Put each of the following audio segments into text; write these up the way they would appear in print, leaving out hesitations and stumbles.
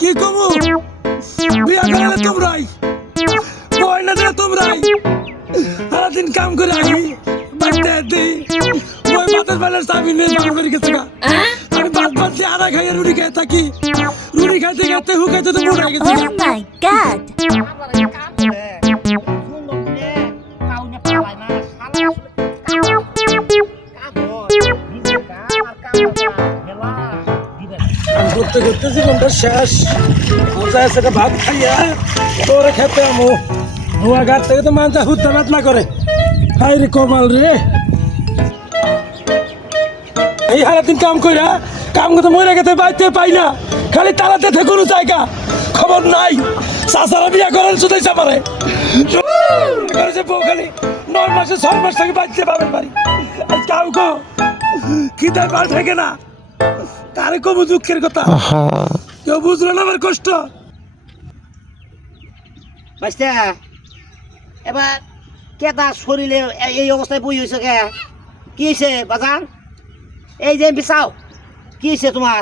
কি কমু বিয়া করে তোমরাই বই না দিলে তোমরাই সারাদিন কাম করে আহি বাড়তে দিই বই ভাতের বেলার চাবি নিয়ে বাবার বাড়ি গেছে গা। আমি ভাত ভাত দিয়ে আড়া খাইয়ে রুটি খেয়ে থাকি রুটি খাইতে খাইতে হুকাইতে তো মোটা গেছে Oh my god! করতে করতে জীবনটা শেষ মজা আছে ভাত খাইয়া তোরে খেতে আমু নোয়া ঘাট থেকে তো মানটা হুত্তা ভাত না করে হাই রে কমাল রে এই সারাদিন কাম কইরা কাম করতে মরে গেতে বাইতে পাই না খালি তালাতে থেকে কোনো জায়গা খবর নাই চাচারা বিয়া করেন শুধাইছে আমারে করেছে বউ খালি 9 মাসে 6 মাস থেকে বাইতে পাবেন বাড়ি আজ কাউ কো খিদার পাল থাকে না তারে কবু দুঃখের কথা কেউ বুঝলো না আমার কষ্ট বাস্তা এবার কেটা শরীরে এই অবস্থায় বই হয়েছে কে কি হয়েছে বাজান এই যে বিচাও কি হয়েছে তোমার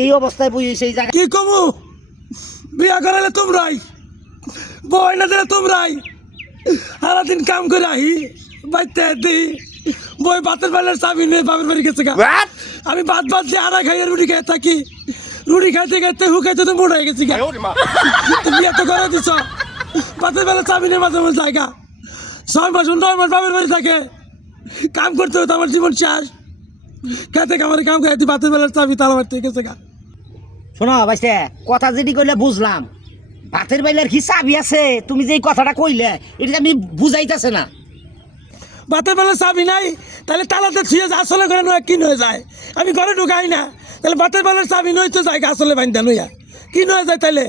এই অবস্থায় বই হয়েছে এই জায়গায় কি কমু বিয়া করালে তোমরাই বই না দিলে তোমরাই সারাদিন কাম করে আহি বাইতে দিই বই ভাতের বেলার চাবি নিয়ে বাবার বাড়ি গেছে গা। আমি ভাত ভাত দিয়ে আড়া খাইয়ে রুটি খেয়ে থাকি রুটি খাইতে খাইতে হুকাইতে তো মোটা হয়ে গেছি গা। তুমি বিয়া তো করে দিছ ভাতের বেলার চাবি নিয়ে মাঝে মাঝে জায়গা 6 মাস 9 মাস বাবার বাড়ি থাকে কাম করতে হতো আমার জীবন শেষ খেতে খামারে কাম খাইতে ভাতের বেলার চাবি তালা মারতে গেছে গা। শোনো বাস্তা কথা যেটি কইলে বুঝলাম ভাতের বাইলের কি চাবি আছে তুমি যে এই কথাটা কইলে এটা আমি বুঝাইতেছে না ভাতের বেলা চাবি নাই তাহলে তালাতে ছুঁয়ে আসলে করে নয় কি নয়ে যায় আমি ঘরে ঢুকাই না তাহলে ভাতের বেলার চাবি নইতে যায় আসলে বাইন্দা নইয়া কি নয়ে যায় তাহলে